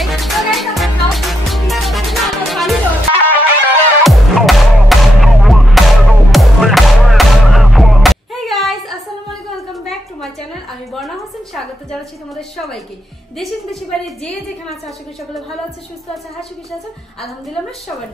খাই। তো গাইস আমরা খাওয়া আমি বর্ণা হোসেন, স্বাগত জানাচ্ছি তোমাদের সবাইকে। দেশে দেশে বাইরে যে যেখানে আছে আশা করি সকলে ভালো আছে, সুস্থ আছে, হাসি খুশি আছে। আলহামদুলিল্লাহ আমরা সবার।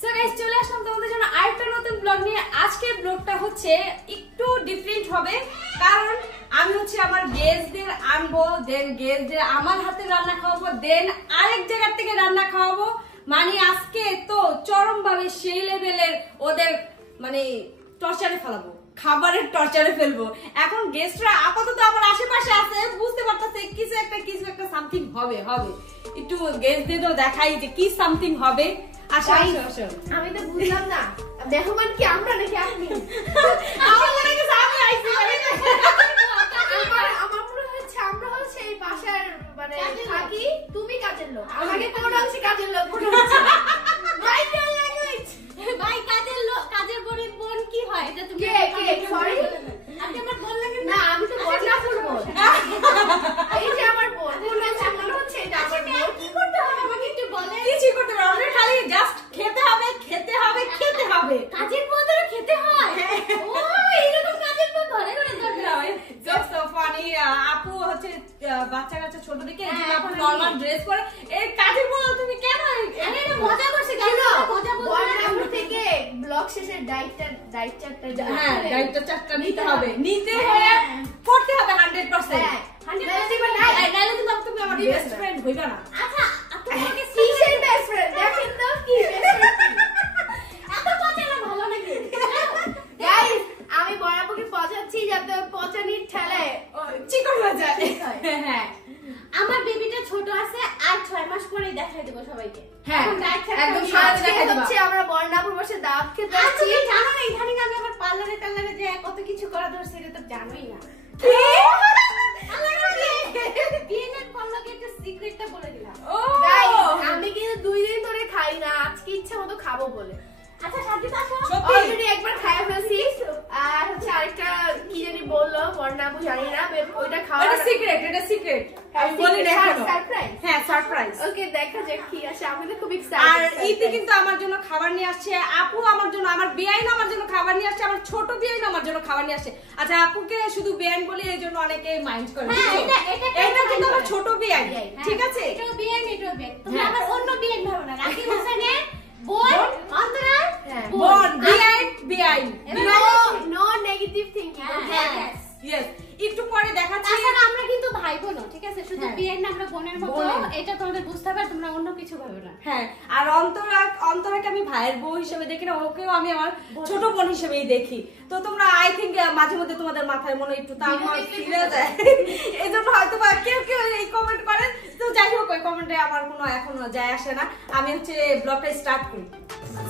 সো গাইস চলে আসলাম তোমাদের জন্য আরেকটা নতুন ব্লগ নিয়ে। আজকের ব্লগটা হচ্ছে একটু ডিফারেন্ট হবে, কারণ আমি হচ্ছে আমার গেস্টদের আনবো, দেন গেস্টদের আমার হাতে রান্না খাওয়াবো, দেন আরেক জায়গা থেকে রান্না খাওয়াবো। মানে আজকে তো চরম ভাবে সেই লেভেলের ওদের মানে টর্চারে ফেলাবো, খাবারের টর্চারে ফেলবো। এখন গেস্টরা আপাতত আমার আশেপাশে আছে, বুঝতে পারতেছে কিছু একটা সামথিং হবে হবে। একটু গেস্টদেরও দেখাই যে কি সামথিং হবে। আচ্ছা আমি তো বুঝলাম না, মেহমান কি আমরা নাকি আপনি? আমার মনে হচ্ছে আমি আইছি। আমার মনে হচ্ছে আমরা হচ্ছে এই বাসার মানে থাকি, তুমি কাজের লোক। আমাকে কোন হচ্ছে কাজের লোক মনে হচ্ছে। ভাই কাজের লোক, কাজের বোন কি হয় এটা তুমি সরি আপনি আমার বোন লাগে না, আমি তো বর্ণা করবো। এই যে আমার বোন মনে হচ্ছে এটা আমার বোন। কি করতে হবে আমাকে একটু বলেন। কিছু করতে হবে না, খালি জাস্ট খেতে হবে খেতে হবে খেতে হবে। কাজের বোনদেরও খেতে হয়। ও এইরকম কাজের বোন ধরে ধরে করতে হয়। Just so funny. আপু হচ্ছে বাচ্চা কাচ্চা ছোট দিকে এখন নরমাল ড্রেস পরে এই কাজের বোন তুমি কেন আরে এটা মজা করছে কেন মজা বর্ণা থেকে ব্লগ শেষে ডাইট চারটা হ্যাঁ ডাইট চারটা নিতে হবে, নিতে হয়ে করতে হবে 100%। হ্যাঁ 100% নাইলে কিন্তু তুমি আমার বেস্ট ফ্রেন্ড হইবা না। আচ্ছা তোমাকে কিসের বেস্ট ফ্রেন্ড দেখেন তো কি বেস্ট ফ্রেন্ড এত পচানো ভালো নাকি? গাইস আমি বরাবরকে পচাচ্ছি যাতে পচানির ঠেলায় চিকন হয়ে যায়। হ্যাঁ আমার বেবিটা ছোট আছে, আর 6 মাস পরেই দেখাই দেব সবাইকে। হ্যাঁ একদম সাথে দেখাই দেব। হচ্ছে আমরা বর্ণাপুর বসে দাওয়াত খেতে যাচ্ছি। তুমি জানো না এখানে আমি আমার পার্লারে যে কত কিছু করা ধরছে, এটা তো জানোই না। কি বিয়ের পরলোকে একটা সিক্রেটটা বলে দিলাম। গাইস আমি কিন্তু 2 দিন ধরে খাই না, আজকে ইচ্ছা মতো খাবো বলে। আচ্ছা সাথে আসো। অলরেডি একবার খাইয়া ফেলছি, আর হচ্ছে আরেকটা কি জানি বললো বর্ণাপু জানি না, ওইটা খাওয়া এটা সিক্রেট, এটা সিক্রেট আমি বলি না এখনো। সারপ্রাইজ। হ্যাঁ সারপ্রাইজ। ওকে দেখা যাক কি আসে, আমি তো খুব এক্সাইটেড। আর ইতি কিন্তু আমার জন্য খাবার নিয়ে আসছে, আপু আমার জন্য, আমার বেআইন আমার জন্য খাবার নিয়ে আসছে, আমার ছোট বেআইন আমার জন্য খাবার নিয়ে আসছে। আচ্ছা আপুকে শুধু বেআইন বলি এই জন্য অনেকে মাইন্ড করে। এটা কিন্তু আমার ছোট বেআইন, ঠিক আছে? এটাও বেআইন, এটাও বেআইন। তুমি আমার অন্য বেআইন ভাবো না, রাকিব হোসেনের বোন, অন্তরা বোন, বেআইন। No negative thinking. ইয়েস একটু পরে দেখাচ্ছি। তাছাড়া আমরা কিন্তু ভাই বোন, ঠিক আছে? শুধু বেআইন না, আমরা বোনের মতো, এটা তোমাদের বুঝতে হবে, তোমরা অন্য কিছু ভাবে না। হ্যাঁ আর অন্তরাকে আমি ভাইয়ের বউ হিসেবে দেখি না, ওকেও আমি আমার ছোট বোন হিসেবেই দেখি। তো তোমরা আই থিঙ্ক মাঝে মধ্যে তোমাদের মাথায় মনে একটু তামার ফিরে যায়, এই জন্য হয়তো বা কেউ এই কমেন্ট করে। তো যাই হোক ওই কমেন্টে আমার কোনো এখনো যায় আসে না, আমি হচ্ছে ব্লগটা স্টার্ট করি।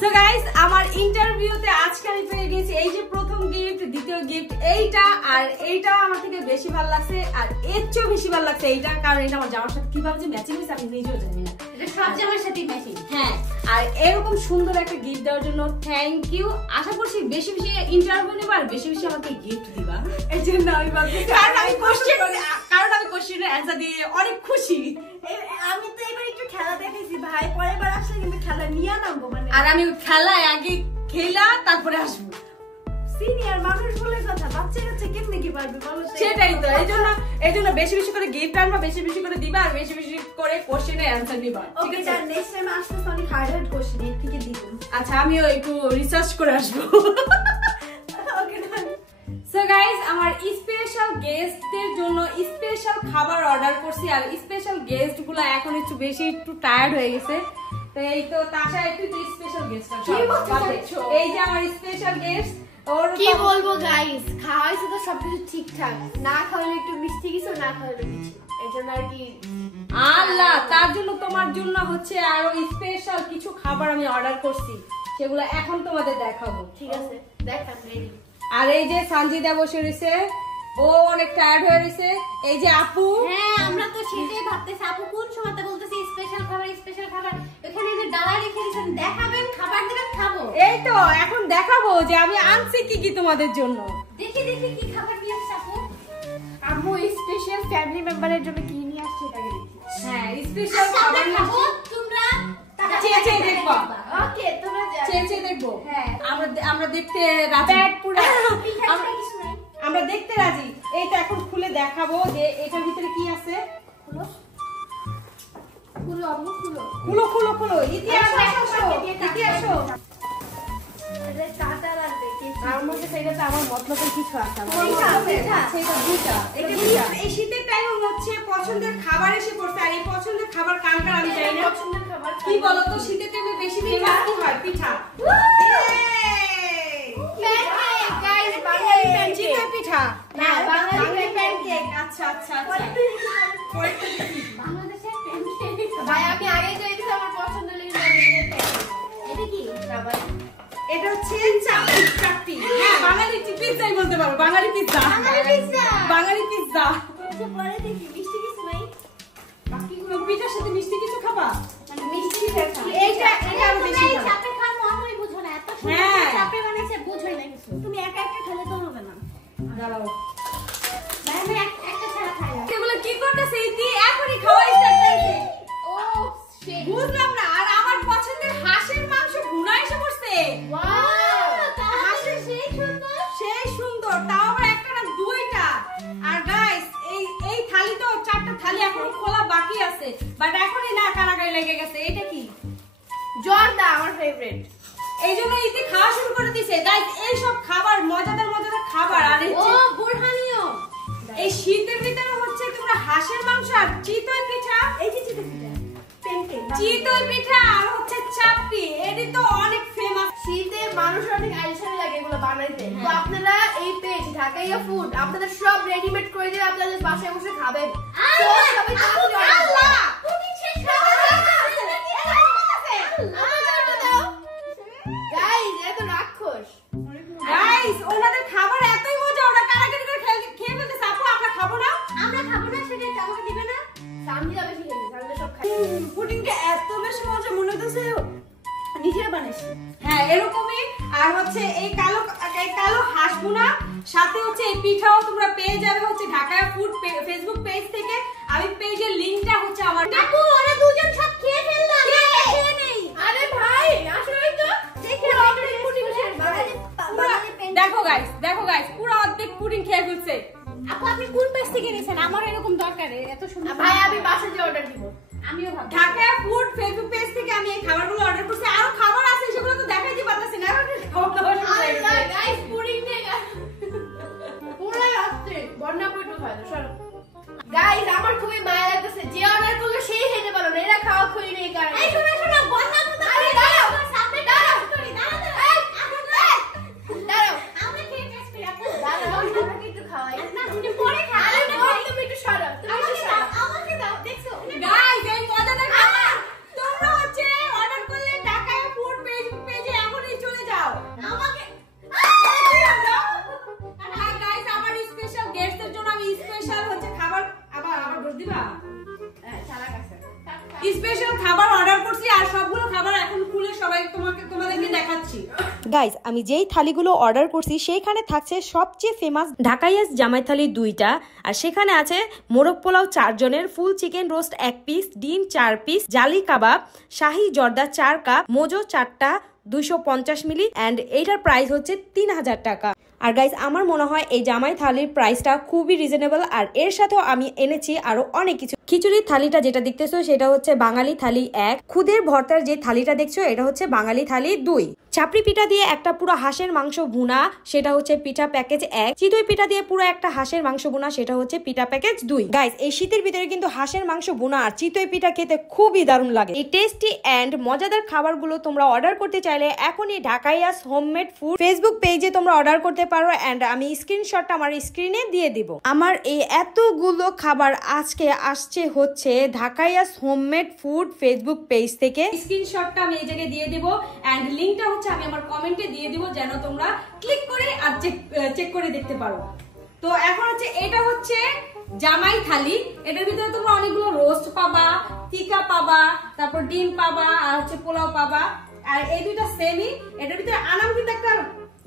সো গাইস আমার ইন্টারভিউতে আজকে আমি পেয়ে গেছি এই যে প্রথম গিফট, দ্বিতীয় গিফট এইটা, আর এইটা আমার থেকে বেশি ভালো লাগছে, আর এর চেয়েও বেশি ভালো লাগছে এইটা, কারণ এটা আমার জামার সাথে কিভাবে যে ম্যাচিং হয়েছে আমি নিজেও জানি না। এটা সব জামার সাথে ম্যাচিং। হ্যাঁ আর এরকম সুন্দর একটা গিফট দেওয়ার জন্য থ্যাংক ইউ। আশা করছি বেশি বেশি ইন্টারভিউ নেবা আর বেশি বেশি আমাকে গিফট দিবা, এই জন্য আমি ভাবছি, কারণ আমি কোশ্চেনের অ্যান্সার দিয়ে অনেক খুশি। আমি তো এবার একটু খেলা দেখাইছি ভাই, পরের বার আসলে কিন্তু খেলা নিয়ে নামবো মানে। আর আমি খেলায় আগে খেলা তারপরে আসবো। সিনিয়র মানুষ বলে কথা, বাচ্চা কাচ্চা কেমনে কি পারবে বলো? সেটাই তো, এই জন্য বেশি বেশি করে গিফট আনবা, বেশি বেশি করে দিবা, আর বেশি বেশি করে কোশ্চেনের অ্যানসার নিবা। ঠিক আছে, নেক্সট টাইম আসলে অনেক হার্ড কোশ্চেন এর থেকে দিব। আচ্ছা আমিও একটু রিসার্চ করে আসবো। ওকে ডান। সো গাইস আমার স্পেশাল গেস্টদের জন্য স্পেশাল খাবার অর্ডার করছি, আর স্পেশাল গেস্টগুলো এখন একটু টায়ার্ড হয়ে গেছে। তো এই তো তাশা একটু স্পেশাল গেস্ট আছে, এই যে আমার স্পেশাল গেস্ট। কি বলবো গাইস, খাওয়াইছে তো সবকিছু ঠিকঠাক, না খাওয়ালে একটু মিষ্টি কিছু, না খাওয়ালে কিছু, এজন্য আর কি আল্লাহ তার জন্য তোমার জন্য হচ্ছে আরো স্পেশাল কিছু খাবার আমি অর্ডার করছি, সেগুলো এখন তোমাদের দেখাবো। ঠিক আছে দেখান রেডি। আর এই যে সঞ্জিদা বসে রয়েছে, ও অনেক টায়ার্ড হয়ে রয়েছে। এই যে আপু, হ্যাঁ আমরা তো সেটাই ভাবতেছি, আপু কোন সময়তে বলতেছি স্পেশাল খাবার স্পেশাল খাবার, এখানে যে ডালা রেখে দিয়েছেন, দেখাবেন খাবার দিবেন খাবো। এই তো এখন দেখাবো যে আমি আনছি কি কি তোমাদের জন্য। দেখি কি খাবার নিয়ে আসছে আপু। আম্মু স্পেশাল ফ্যামিলি মেম্বারের জন্য কি নিয়ে আসছে সেটাকে দেখি। হ্যাঁ স্পেশাল খাবার খাবো তোমরা চেয়ে দেখবা। ওকে তোমরা চেয়ে দেখবো। হ্যাঁ আমরা দেখতে রাজি। পেট পুরো কিছু নাই। আমরা দেখতে রাজি। এইটা এখন খুলে দেখাবো যে এটার ভিতরে কি আছে। খুলো খুলো আম্মু খুলো। খুলো খুলো খুলো। ইতিহাস ইতিহাস। এটা কাটা লাগবে কিছু। আর মধ্যে সেটাতে আমার মতলবের কিছু আছে। পিঠা। সেটা দুইটা। এই শীতের টাইমে হচ্ছে পছন্দের খাবার এসে পড়ছে আর এই পছন্দের খাবার কানকার আমি জানি না। পছন্দের খাবার কি বলো তো শীতের টাইমে বেশি পিঠা কি হয়? পিঠা। প্যানকেক গাইস বাঙালি প্যানকেক। চিতই পিঠা। না বাঙালি প্যানকেক। আচ্ছা আচ্ছা আচ্ছা। পরেরটা দেখি। বাংলাদেশের প্যানকেক। ভাই আমি আগে যাই দিছি আমার পছন্দ লেগে এটা কি? রাবার। এটা হচ্ছে চাপটি। হ্যাঁ বাঙালি পিৎজাই বলতে পারো। বাঙালি পিৎজা। বাঙালি পিৎজা। পরে দেখি মিষ্টি কিছু নাই। বাকিগুলো পিঠার সাথে মিষ্টি কিছু খাবা? মানে মিষ্টি দেখা। এইটা আরো বেশি খাবা। চাপে খাওয়ার মতই বুঝো না। এত হ্যাঁ। সুন্দর চাপে বানাইছে বুঝোই না কিছু। তুমি একা একা খেলে তো হবে না। দাঁড়াও। ভাই আমি একটা ছাড়া খাই না। এগুলো কি করতেছে? ইতি এখনই খাওয়া স্টার্ট করেছে। ও শিট। বুঝলাম না। আর আমার পছন্দের হাঁসের মাংস ভুনা এসে পড়ছে। ওয়াও তাহলে সেই সুন্দর। সেই সুন্দর। তাও আবার একটা না দুইটা। আর গাইস এই থালি তো চারটা থালি এখনো খোলা বাকি আছে। বাট এখনই না কানাকানি লেগে গেছে। এটা কি? জর্দা আমার ফেভারিট। এই জন্য ইতি খাওয়া শুরু করে দিছে। গাইস এই সব খাবার মজাদার মজাদার খাবার। আর ও বুরহানিও। এই শীতের ভিতরে হচ্ছে তোমরা হাঁসের মাংস আর চিতই পিঠা। এই যে চিতই পিঠা। প্যানকেক। চিতই পিঠা আর হচ্ছে চাপটি। এটি তো অনেক ফেমাস। শীতে মানুষ অনেক আলসামি লাগে এগুলো বানাইতে। তো আপনারা এই পেজ ঢাকাইয়া ফুড আপনাদের সব রেডিমেড করে দিবে, আপনাদের বাসায় বসে খাবেন। তো সবাই তাড়াতাড়ি আল্লাহ পুডিং শেষ করে গাইস এত রাক্ষস। গাইস ওনাদের খাবার এতই মজা ওরা কারাকারি করে খেয়ে ফেলতেছে। আপু আমরা খাবো না? আমরা খাবো না সেটা আমাকে দিবে না? সামনে বেশি খেয়েছি, সামনে সব খাই। পুডিংটা এত বেশি মজা মনে হচ্ছে নিজেরা বানাইছি। হ্যাঁ এরকমই। আর হচ্ছে এই কালো হাঁস ভুনা সাথে হচ্ছে এই পিঠাও তোমরা পেয়ে যাবে হচ্ছে ঢাকায়া ফুড ফেসবুক পেজ থেকে। আমি পেজের লিংকটা হচ্ছে আমার। আপু ওরা দুজন সব খেয়ে ফেললাম। খেয়ে নেই। আরে ভাই আসলেই তো দেখে অর্ধেক পুডিং শেষ। দেখো গাইস পুরো অর্ধেক পুডিং খেয়ে ফেলছে। আপু আপনি কোন পেজ থেকে নিছেন? আমার এরকম দরকার এত সুন্দর। ভাই আমি বাসা দিয়ে অর্ডার দিব। আমিও ভাবছি ঢাকায়া ফুড ফেসবুক পেজ থেকে আমি এই খাবারগুলো অর্ডার করছি। আরো খাবার আছে সেগুলো তো দেখাইতে পারতেছি না। গাইস পুডিং নে পুরো আসছে বন্যা পড়তে হয় সরো। গাইস আমার খুবই মায়া লাগতেছে। যে অর্ডার করলো সেই খেতে পারো না। এরা খাওয়া খুঁই নেই কারণ এই শোনো শোনো বন্যা পড়তে। আরে দাঁড়াও সামনে দাঁড়াও দাঁড়াও আমরা খেয়ে টেস্ট করি। আপু দাঁড়াও আমাকে একটু খাওয়াই না। তুমি পরে খাও। আরে ভাই তুমি একটু সরো। আমাকে দাও দেখছো গাইস এই মজাদার খাবার তোমরা হচ্ছে অর্ডার করলে ঢাকায়া ফুড পেজে এখনই চলে যাও। আমাকে আর গাইস আমার স্পেশাল গেস্টদের জন্য আমি স্পেশাল হচ্ছে খাবার আবার বল দিবা। চালাক আছে। স্পেশাল খাবার অর্ডার করছি আর সবগুলো খাবার এখন খুলে সবাই তোমাদেরকে দেখাচ্ছি। গাইজ আমি যেই থালিগুলো অর্ডার করছি সেইখানে থাকছে সবচেয়ে ফেমাস ঢাকাইয়াস জামাই থালি 2টা, আর সেখানে আছে মোরগ পোলাও 4 জনের, ফুল চিকেন রোস্ট 1 পিস, ডিম 4 পিস, জালি কাবাব, শাহি জর্দা 4 কাপ, মোজো 4টা 250 মিলি অ্যান্ড এইটার প্রাইস হচ্ছে 3000 টাকা। আর গাইজ আমার মনে হয় এই জামাই থালির প্রাইসটা খুবই রিজনেবল। আর এর সাথেও আমি এনেছি আরো অনেক কিছু। খিচুড়ির থালিটা যেটা দেখতেছো সেটা হচ্ছে বাঙালি থালি 1, খুদের ভর্তার যে থালিটা দেখছো এটা হচ্ছে বাঙালি থালি 2, চাপড়ি পিঠা দিয়ে একটা পুরো হাঁসের মাংস ভুনা সেটা হচ্ছে পিঠা প্যাকেজ 1, চিতই পিঠা দিয়ে পুরো একটা হাঁসের মাংস ভুনা সেটা হচ্ছে পিঠা প্যাকেজ 2। গাইজ এই শীতের ভিতরে কিন্তু হাঁসের মাংস ভুনা আর চিতই পিঠা খেতে খুবই দারুণ লাগে। এই টেস্টি এন্ড মজাদার খাবারগুলো তোমরা অর্ডার করতে চাইলে এখনই ঢাকাইয়াস হোমমেড ফুড ফেসবুক পেজে তোমরা অর্ডার করতে পারো এন্ড আমি স্ক্রিনশটটা আমার স্ক্রিনে দিয়ে দিব। আমার এই এতগুলো খাবার আজকে আসছে হচ্ছে ঢাকাইয়াস হোমমেড ফুড ফেসবুক পেজ থেকে। স্ক্রিনশটটা আমি এই জায়গায় দিয়ে দিব এন্ড লিংকটা হচ্ছে আমি আমার কমেন্টে দিয়ে দিব যেন তোমরা ক্লিক করে আর চেক করে দেখতে পারো। তো এখন হচ্ছে এটা হচ্ছে জামাই থালি। এটার ভিতরে তোমরা অনেকগুলো রোস্ট পাবা, টিকা পাবা, তারপর ডিম পাবা আর হচ্ছে পোলাও পাবা। আর এই দুইটা সেমই। এটার ভিতরে আনাম কিন্তু একটা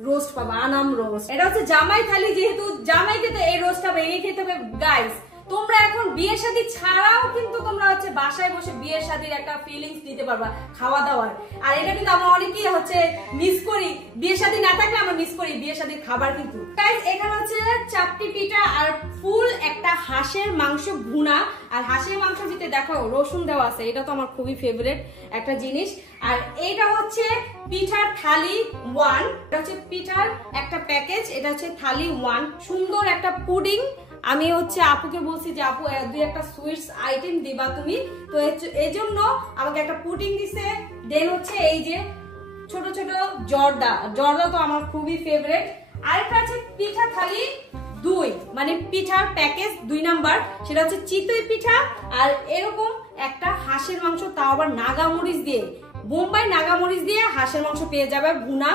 রোস্ট পাবা, আনাম রোস্ট। এটা হচ্ছে জামাই থালি, যেহেতু জামাই খেতে এই রোস্ট হবে, এই খেতে হবে গাইস। তোমরা এখন বিয়ে শাদী ছাড়াও কিন্তু তোমরা হচ্ছে বাসায় বসে বিয়ে শাদীর একটা ফিলিংস নিতে পারবা খাওয়া দাওয়ার। আর এটা কিন্তু আমরা অনেকেই হচ্ছে মিস করি, বিয়ে শাদী না থাকলে আমরা মিস করি বিয়ে শাদীর খাবার। কিন্তু গাইস এখানে হচ্ছে চাপটি পিঠা আর ফুল একটা হাঁসের মাংস ভুনা, আর হাঁসের মাংসের ভিতরে দেখো রসুন দেওয়া আছে, এটা তো আমার খুবই ফেভারিট একটা জিনিস। আর এটা হচ্ছে পিঠার থালি 1, এটা হচ্ছে পিঠার একটা প্যাকেজ, এটা হচ্ছে থালি 1। সুন্দর একটা পুডিং, আমি হচ্ছে আপুকে বলছি যে আপু দুই একটা সুইটস আইটেম দিবা তুমি, তো এই জন্য আমাকে একটা পুডিং দিছে। দেন হচ্ছে এই যে ছোট ছোট জর্দা, জর্দা তো আমার খুবই ফেভারিট। আরেকটা আছে পিঠা থালি 2, মানে পিঠার প্যাকেজ 2 নাম্বার, সেটা হচ্ছে চিতই পিঠা আর এরকম একটা হাঁসের মাংস, তাও আবার নাগামরিচ দিয়ে, বোম্বাই নাগামরিচ দিয়ে হাঁসের মাংস পেয়ে যাবে ভুনা।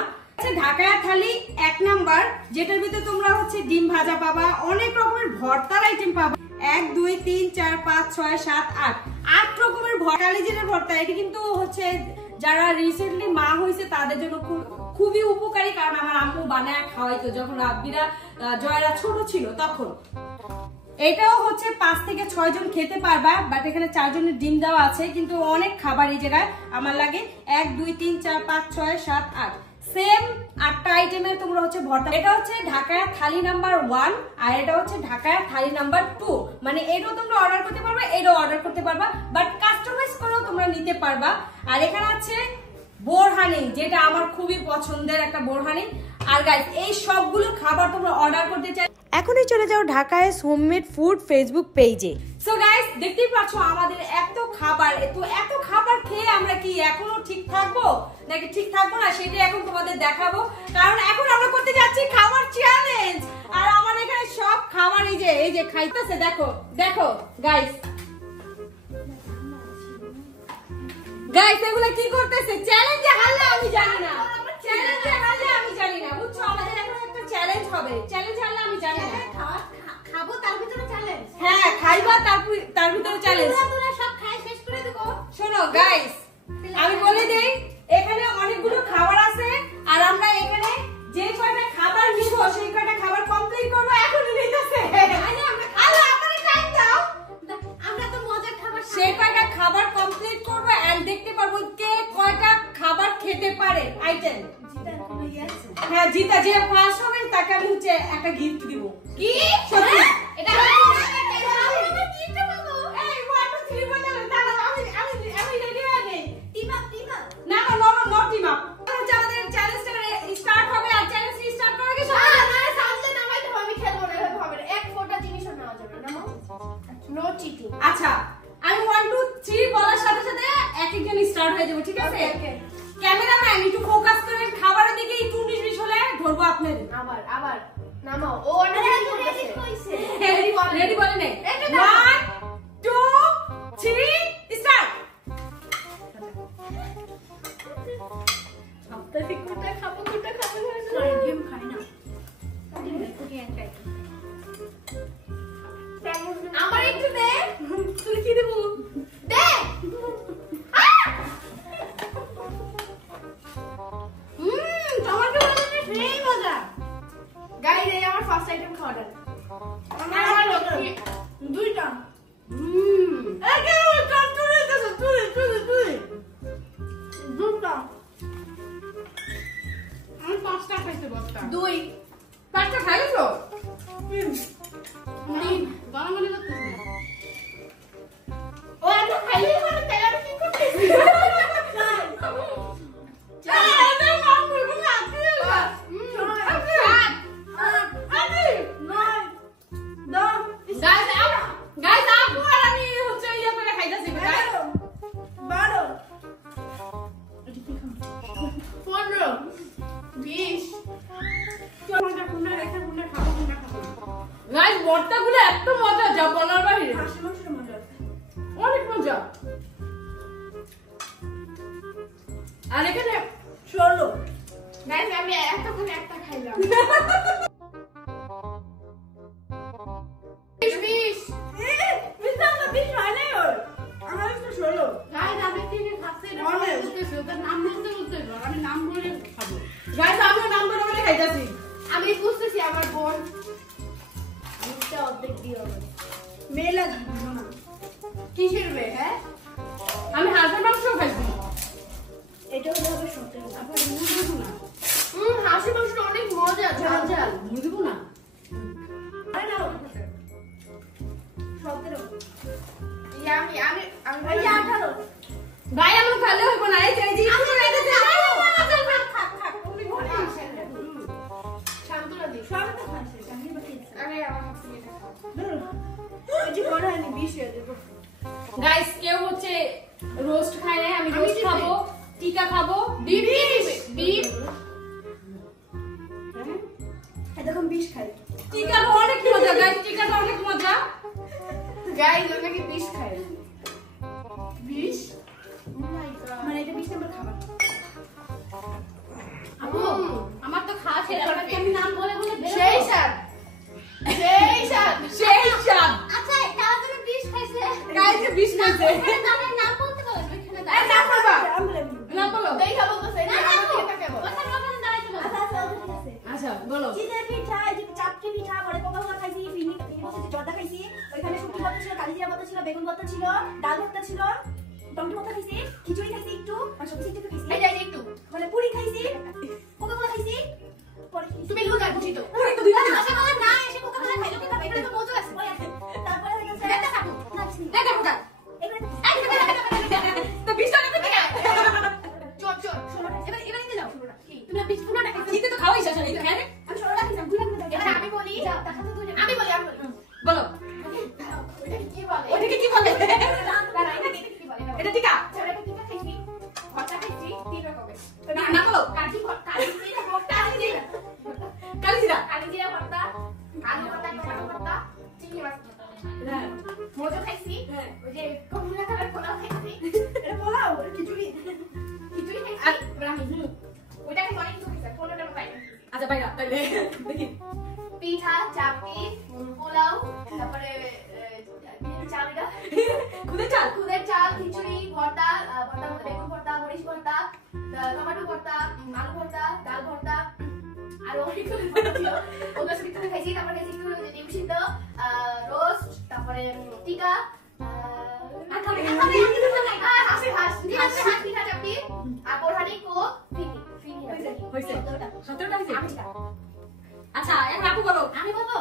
ঢাকায়া থালি 1 নাম্বার, যেটার ভিতরে তোমরা হচ্ছে ডিম ভাজা পাবা, অনেক রকমের ভর্তার আইটেম পাবা, 1 2 3 4 5 6 7 8 রকমের ভর্তা। কালিজিরার ভর্তা, এটি কিন্তু হচ্ছে যারা রিসেন্টলি মা হয়েছে তাদের জন্য খুবই উপকারী, কারণ আমার আম্মু বানায় খাওয়াইতো যখন রাব্বিরা জয়রা ছোট ছিল তখন। এটাও হচ্ছে 5 থেকে 6 জন খেতে পারবা, বাট এখানে 4 জনের ডিম দেওয়া আছে, কিন্তু অনেক খাবার এই জায়গায় আমার লাগে। 1 2 3 4 5 6 7 8 সেম 8টা আইটেমের তোমরা হচ্ছে ভর্তা। এটা হচ্ছে ঢাকায়া থালি নাম্বার 1 আর এটা হচ্ছে ঢাকায়া থালি নাম্বার 2, মানে এটাও তোমরা অর্ডার করতে পারবা, এটাও অর্ডার করতে পারবা, বাট কাস্টমাইজ করেও তোমরা নিতে পারবা। আর এখানে আছে বোরহানি, যেটা আমার খুবই পছন্দের একটা বোরহানি। আর গাইস এই সবগুলো খাবার তোমরা অর্ডার করতে চাই, এখনই চলে যাও ঢাকায় হোমমেড ফুড ফেসবুক পেজে। সো গাইস দেখতেই পাচ্ছ আমাদের এত খাবার, এত খাবার খেয়ে আমরা কি এখনো ঠিক থাকবো নাকি ঠিক থাকবো না, সেটাই এখন তোমাদের দেখাবো। কারণ এখন আমরা করতে যাচ্ছি খাবার চ্যালেঞ্জ, আর আমার এখানে সব খাবার এই যে খাইতেছে, দেখো দেখো গাইস, গাইস এগুলো কি করতেছে, চ্যালেঞ্জে হারলে আমি জানি না, চ্যালেঞ্জে হারলে আমি জানি না, বুঝছো? আমাদের এখন একটা চ্যালেঞ্জ হবে, চ্যালেঞ্জ হারলে আমি জানি না। খাবো তার ভিতরে চ্যালেঞ্জ, হ্যাঁ খাইবা তার ভিতরে চ্যালেঞ্জ। তোমরা সব খাই শেষ করে দেবো। শোনো গাইস, আমি বলে দেই এখানে অনেকগুলো খাবার আছে, আর আমরা এখানে যে কয়টা খাবার নিব সেই কয়টা খাবার কমপ্লিট করব। এখনই নিতেছে, আরে আপনারা টাইম দাও, আমরা তো মজার খাবার সেই কয়টা খাবার কমপ্লিট করব এন্ড দেখতে পারবো কে কয়টা খাবার খেতে পারে আইটেম। জিতার কোনো ইয়ে আছে? হ্যাঁ জিতা, যে ফার্স্ট হবে তাকে আমি হচ্ছে একটা গিফট দিব। কি সত্যি এটা আচ্ছা আমি 1 2 3 বলার সাথে সাথে এক একজন স্টার্ট হয়ে যাবে, ঠিক আছে? ক্যামেরাম্যান একটু ফোকাস করেন, খাবারের দিকে একটু 19-20 হলে ধরবো আপনাদের। আবার নামাও, ও রেডি কইছে, রেডি বলেন 1 2 3 স্টার্ট। সপ্তাহে কোনটা খাবো সরি ডিম খাই না, আমার একটু দে, তুই কি দেবো? দে টমেটো বানানো সেই মজা। গাইস এই আমার ফার্স্ট আইটেম খাওয়াটা, আমার দুইটা একেবারে টন্টুরে গেছে, তুই দুটা। আমি 5টা খাইতে বসতা, 2 5টা খাইছো? বানাবানি করতেছি ও আমরা খাইলে মানে তেল কি করতেছি ভর্তাগুলো এত মজা, যা বলার বাইরে, অনেক মজা। আর এখানে 16 গাইস আমি এতক্ষণ একটা খাইলাম 20 20 হয় নাই ওর, আমার একটু 16। গাইস আমি তিনে খাচ্ছি না, ওদের নাম বলতে আমি নাম বলে খাবো। গাইস আমি নাম বলে খাইতাছি। আমি বুঝতেছি আমার বোন মুখটা অর্ধেক দিয়ে হবে, মেল কিসের বে হ্যাঁ আমি হাঁসের মাংসও খাইছি। এটা হবে সত্যি আপনার বুঝবো না, হাঁসের মাংসটা অনেক মজা ঝাল ঝাল বুঝবো না। আরে না সত্যি আমি আঠারো ভাই আমার খালে হইব না, এই যে এই যে একটু রেখে দে। শান্তরা দি সব তো খাইছে, জানি বাকি আছে। আরে আমার কাছে এটা খাও এই যে বড় হয়নি 20 হয়ে যাবে। গাইস কেউ হচ্ছে রোস্ট খায় না, আমি রোস্ট খাবো, টিকা খাবো, বিফ এরকম 20 খাই। টিকা অনেক মজা গাইস, টিকাটা অনেক মজা। গাইস ওনাকে বিষ খায় বিষ মানে এটা 20 নম্বর খাবার। আপু আমার তো খাওয়া শেষ, আমি নাম বলে বলে সেই স্বাদ সেই স্বাদ সেই স্বাদ। আচ্ছা তারা তুমি বিষ খাইছে গাইস 20 খাইছে। তাদের নাম বলতে বলো এখানে এই নাম বলবা, নাম বলো। দেখা বলতেছে না আমার দিকে তাকাবো আচ্ছা বলো। চিতই পিঠা, এই যে চাপটি পিঠা, পরে কোকাকোলা খাইছি, ফিনি বলতে জর্দা খাইছি, ওইখানে শুটকি ভর্তা ছিল, কালিজিরা ভর্তা ছিল, বেগুন ভর্তা ছিল, ডাল ভর্তা ছিল, টমেটো ভর্তা খাইছি, খিচুড়ি খাইছি একটু, আর সবজি একটু খাইছি, এই যাই একটু মানে পুরি খাইছি, কোকাকোলা খাইছি, পরে কি তুমি লুজ আর বুঝি তো পুরি তো দুইটা আশা করা না এসে কোকাকোলা খাইলো কি খাবে, এটা তো মজা আছে, ওই আছে। তারপরে হয়ে গেছে একটা খাবো না কিছু নেই। দেখা কোথা এবারে তো 20 টাকা তো দেখা। চোর চোর এবারে নিতে যাও। তুমি বিষ পুরোটা খাইছো জিতে তো খাওয়াই শেষ হলো, এই খায় না। আমি ষোলো রাখিলাম, দুই রাখলাম, এবার আমি বলি যাও, টাকা তো তুই আমি বলি বলো ওইটাকে কি বলে ওটাকে কি বলে? দাঁড়া এটাকে কি বলে এটা টিকা ওটাকে কি খাইছি ভর্তা খাইছি 3 রকমের না বলো। কাঠি ভর্তা কালিজিরা ভর্তা কালিজিরা কালিজিরা ভর্তা আলু ভর্তা টমেটো ভর্তা চিংড়ি মাছ ভর্তা হ্যাঁ মজা খাইছি হ্যাঁ। ওই যে কমলা কালার পোলাও খাইছি এটা পোলাও, এটা খিচুড়ি। খিচুড়ি খাইছি আর রাহি ওইটা খাই অনেক কিছু খাইছি 15টা পাই আচ্ছা ভাইরা তাহলে দেখি পিঠা চাপটি পোলাও তারপরে চালটা খুদে চাল খুদের চাল খিচুড়ি ভর্তা ভর্তা মধ্যে বেগুন ভর্তা মরিচ ভর্তা টমেটো ভর্তা আলু ভর্তা ডাল ভর্তা আর অনেকগুলো ভর্তা ছিল ওগুলো সব একটু খাইছি তারপরে খাইছি একটু ডিম সিদ্ধ রোস্ট তারপরে টিকা পিঠা চাপটি আর বোরহানি কোক ফিনি হইছে 17টা হইছে। আমি আচ্ছা এখন আপু বলো। আমি বলবো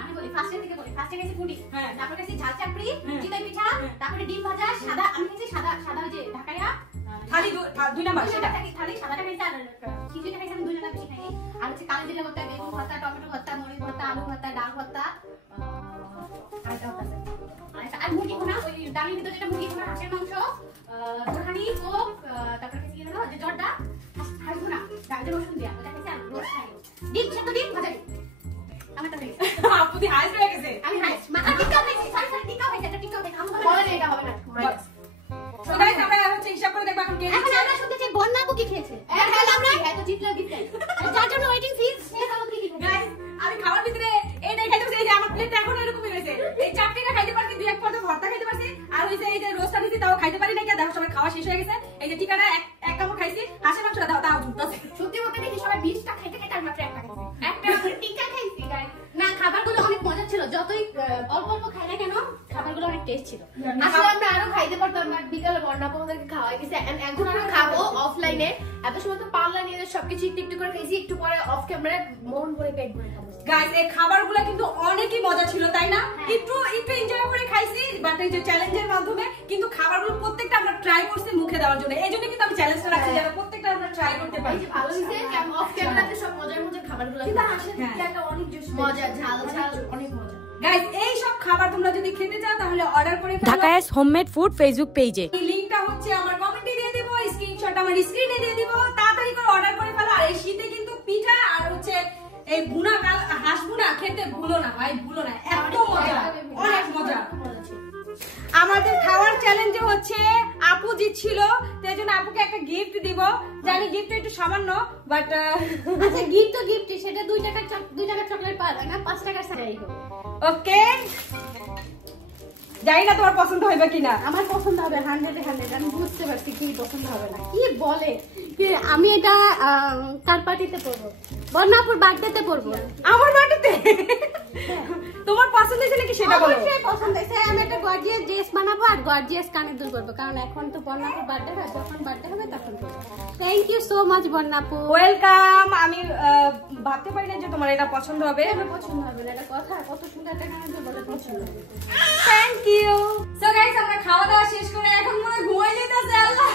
আমি বলি ফার্স্টের দিকে বলি ফার্স্টে গেছি পুরি হ্যাঁ। তারপরে গেছি ঝাল চাপড়ি হ্যাঁ। চিতই পিঠা তারপরে ডিম ভাজা সাদা আমি গেছি সাদা সাদা ওই যে ঢাকাইয়া থালি 2 নাম্বার সেটা। থালি সাদাটা খাইছি আর খিচুড়িটা খাইছি আমি 2 জনা বেশি খাইনি আর হচ্ছে কালিজিরা ভর্তা বেগুন ভর্তা টমেটো ভর্তা মরিচ ভর্তা আলু ভর্তা ডাল ভর্তা আর একটা ভর্তা আছে। আর মুরগি ভুনা ওই ডালের ভিতরে যেটা মুরগি ভুনা হাঁসের মাংস বোরহানি কোক তারপরে খাইছি কি জানো যে জর্দা হাঁস ভুনা ডাল রসুন দিয়া ওটা খাইছি আর রোস্ট খাই ডিম সেদ্ধ ডিম ভাজা ডিম আমারটা খাইছি আপু দি হাইস হয়ে গেছে। আমি হাইস মাথা টিকাও খাইছি সরি টিকাও খাইছি এটা টিকাও খাইছি আমি বলে এটা হবে না তো গাইস আমরা হচ্ছে হিসাব করে দেখব এখন কে এখন জিতছে। আমরা শুনতে চাই বন্যা আপু কি খেয়েছে এখন আমরা এত জিতলো দিতে যার জন্য ওয়েটিং ফিস সে ভালো কি খেয়েছে গাইস আমি খাওয়ার ভিতরে এইটাই খাইতে পারছি, এই যে আমার প্লেটটা এখন এরকমই রয়েছে। এই চাপটিটা খাইতে পারছি, 2-1 পদ ভর্তা খাইতে পারছি, আর হইছে এই যে রোস্টটা দিছি তাও খাইতে পারি না, দেখো সবাই খাওয়া শেষ হয়ে গেছে। এই যে টিকাটা এক কামড় খাইছি, হাঁসের মাংসটা তাও ঝুলতাছে। সত্যি বলতে দেখি সবাই 20টা খাইতে খাইতে আর মাত্র একটা খাইছি একটা টিকা খাইছি গাইস না খাবারগুলো অনেক মজা ছিল যতই অল্প অল্প খাই না কেন খাবারগুলো অনেক টেস্ট ছিল আসলে আমরা আরো খাইতে পারতাম না বিকালে বন্যা আমাদেরকে খাওয়াই গেছে এখন আমরা খাবো অফলাইনে এত সময় তো পারলা নিয়ে সবকিছু একটু একটু করে খাইছি একটু পরে অফ ক্যামেরা মন ভরে পেট ভরে খাবো গাইস এই খাবারগুলো কিন্তু অনেকই মজা ছিল তাই না? একটু এনজয় করে খাইছি বাট এই যে চ্যালেঞ্জের মাধ্যমে কিন্তু খাবারগুলো প্রত্যেকটা আমরা ট্রাই করছি মুখে দেওয়ার জন্য। এইজন্য কিন্তু আমি চ্যালেঞ্জটা রাখছি যেন প্রত্যেকটা আমরা ট্রাই করতে পারি। ভালো হইছে অফ ক্যামেরাতে সব মজার মজার খাবারগুলো কিন্তু হাঁসের হ্যাঁ। টিকাটা অনেক জোশ মজা ঝাল ঝাল অনেক মজা গাইস এই সব খাবার তোমরা যদি খেতে চাও তাহলে অর্ডার করে ফেলো। ঢাকায়াস হোমমেড ফুড ফেসবুক পেজে। এই লিংকটা হচ্ছে আমার কমেন্টে দিয়ে দেব, স্ক্রিনশট আমার স্ক্রিনে দিয়ে দিব, তাড়াতাড়ি করে অর্ডার করে ফেলো। আর এই শীতে কিন্তু পিঠা আর হচ্ছে এই বুনা হাঁস বুনা খেতে ভুলো না ভাই, ভুলো না, এত মজা, অনেক মজা। আমাদের খাওয়ার চ্যালেঞ্জে হচ্ছে আপু জিতছিল, তাই জন্য আপুকে একটা গিফট দিব। জানি গিফট একটু সামান্য বাট আচ্ছা গিফট তো গিফটই সেটা 2 টাকার চকলেট পাওয়া যায় না 5 টাকার সারাই হবে ওকে। জানি না তোমার পছন্দ হবে কিনা। আমার পছন্দ হবে 100 আমি বুঝতে পারছি কি পছন্দ হবে না কি বলে আমি এটা কার পার্টিতে পরবো বন্যাপুর বার্থডেতে পরবো আমার বাড়িতে তোমার পছন্দ হয়েছে নাকি সেটা বলো। অবশ্যই পছন্দ হয়েছে। আমি একটা গর্জিয়াস ড্রেস বানাবো আর গর্জিয়াস কানের দুল করবো, কারণ এখন তো বন্যাপুর বার্থডে হয়, যখন বার্থডে হবে তখন করবো। থ্যাংক ইউ সো মাচ বন্যাপু। ওয়েলকাম। আমি ভাবতে পারি না যে তোমার এটা পছন্দ হবে। আমার পছন্দ হবে না, এটা কথা, কত সুন্দর একটা কানের দুল বলে পছন্দ হবে। Thank you. সো গাইস আমরা খাওয়া দাওয়া শেষ করে এখন মনে ঘুমাই যেতেছে। আল্লাহ,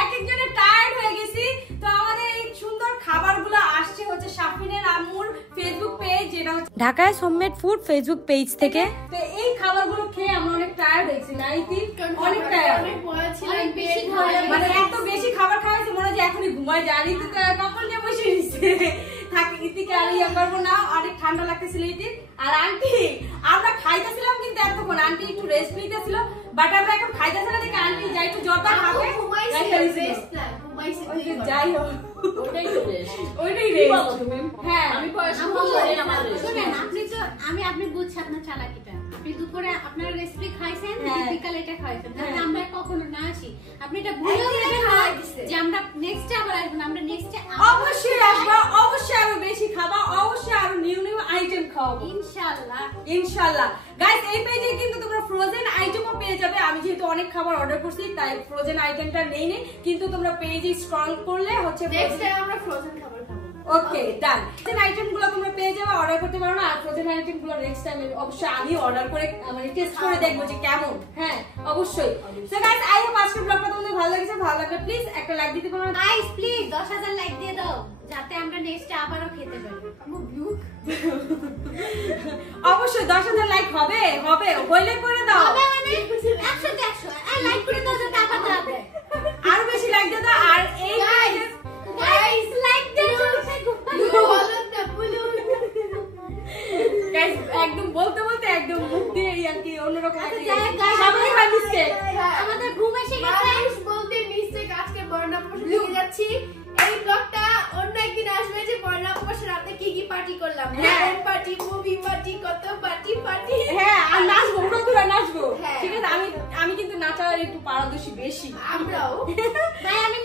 এক একজনের টায়ার্ড হয়ে গেছি। তো আমাদের এই সুন্দর খাবারগুলো আসছে হচ্ছে শাফিনের আম্মুর ফেসবুক পেজ, যেটা হচ্ছে ঢাকায় হোমমেড ফুড ফেসবুক পেজ থেকে। তো এই খাবারগুলো খেয়ে আমরা অনেক টায়ার্ড হয়েছি, নাইতি অনেক টায়ার্ড, অনেক বড় ছিল, অনেক বেশি পেট খাওয়া ভরে মানে গেছে। এত বেশি খাবার খাওয়াইছে মনে হয় যে এখনই ঘুমাই যায়। আর ইতি কখন যে বসে নিচ্ছে থাকে, ইতিকে আর ইয়ে করবো না, অনেক ঠান্ডা লাগতেছিল ইতি। আর আন্টি আমরা খাইতেছিলাম কিন্তু এতক্ষণ আন্টি একটু রেস্ট নিতেছিল, বাট আমরা এখন খাইতেছিলাম দেখে আন্টি যাই একটু জর্দা খাবে ঘুমাইছে, যাই ফেলেছিল। rest না, ঘুমাইছে ওই যে 2 ঘন্টা। যাই হোক ওটাই তো বেশ। ওইটাই রেস্ট। হ্যাঁ আমি পড়াশোনা করি আমার শুনেন, আপনি বুঝছেন আপনার চালাকিটা। আপনি দুপুরে আপনার রেসিপি খাইছেন, হ্যাঁ। বিকালে এটা খাইছেন, তাহলে হ্যাঁ। আমরা কখনো না আসি। আপনি এটা ভুলেও একদিনে দেবেন না খাওয়াই দিছে। যে আমরা নেক্সটে আবার আসবো না, আমরা নেক্সটে অবশ্যই আসবা, অবশ্যই আরো বেশি খাবা, অবশ্যই আরো নিউ নিউ আইটেম খাওয়াবো ইনশাআল্লাহ। ইনশাআল্লাহ। গাইস এই পেজে কিন্তু তোমরা ফ্রোজেন আইটেমও পেয়ে যাবে। আমি যেহেতু অনেক খাবার অর্ডার করছি তাই ফ্রোজেন আইটেমটা নেই, কিন্তু তোমরা পেজে স্ক্রল করলে হচ্ছে নেক্সট টাইম আমরা ফ্রোজেন খাবার খাবো। ওকে ডান। ফ্রোজেন আইটেমগুলো তোমরা পেয়ে যাবে, অর্ডার করতে পারো না। আর ফ্রোজেন আইটেমগুলো নেক্সট টাইম অবশ্যই আমি অর্ডার করে মানে টেস্ট করে দেখবো যে কেমন। হ্যাঁ অবশ্যই। সো গাইস আই হোপ আজকের ব্লগটা তোমাদের ভালো লেগেছে। ভালো লাগলে প্লিজ একটা লাইক দিতে পারো। গাইস প্লিজ 10,000 লাইক দিয়ে দাও, যাতে আমরা নেক্সটে আবারও খেতে পারি। অবশ্যই 10,000 লাইক হবে, হবে হইলে করে দাও। হবে মানে 100 তে 100 আর লাইক করে দাও, যাতে আবার দাও দেয়। আরো বেশি লাইক দিয়ে দাও। আর এই গাইস লাইক দিয়ে দাও। বলুন না, বলুন। গাইস একদম বলতে বলতে একদম মুখ দিয়ে আর কি অন্যরকম আচ্ছা, একটা যাই হোক, guys, সামনে বাই মিস্টেক। আমাদের ঘুম এসে গেছে। মানুষ বলতে মিস্টেক, আজকে বর্ণাপুর সাথে যাচ্ছি। এই ব্লগটা অন্য একদিন আসবে যে বর্ণাপুর রাতে কি কি পার্টি করলাম। হ্যাঁ। পার্টি, মুভি পার্টি, কত পার্টি পার্টি। হ্যাঁ আর নাচবো, পুরো নাচবো। হ্যাঁ। ঠিক আছে, আমি কিন্তু নাচার একটু পারদর্শী বেশি। আমরাও। ভাই আমি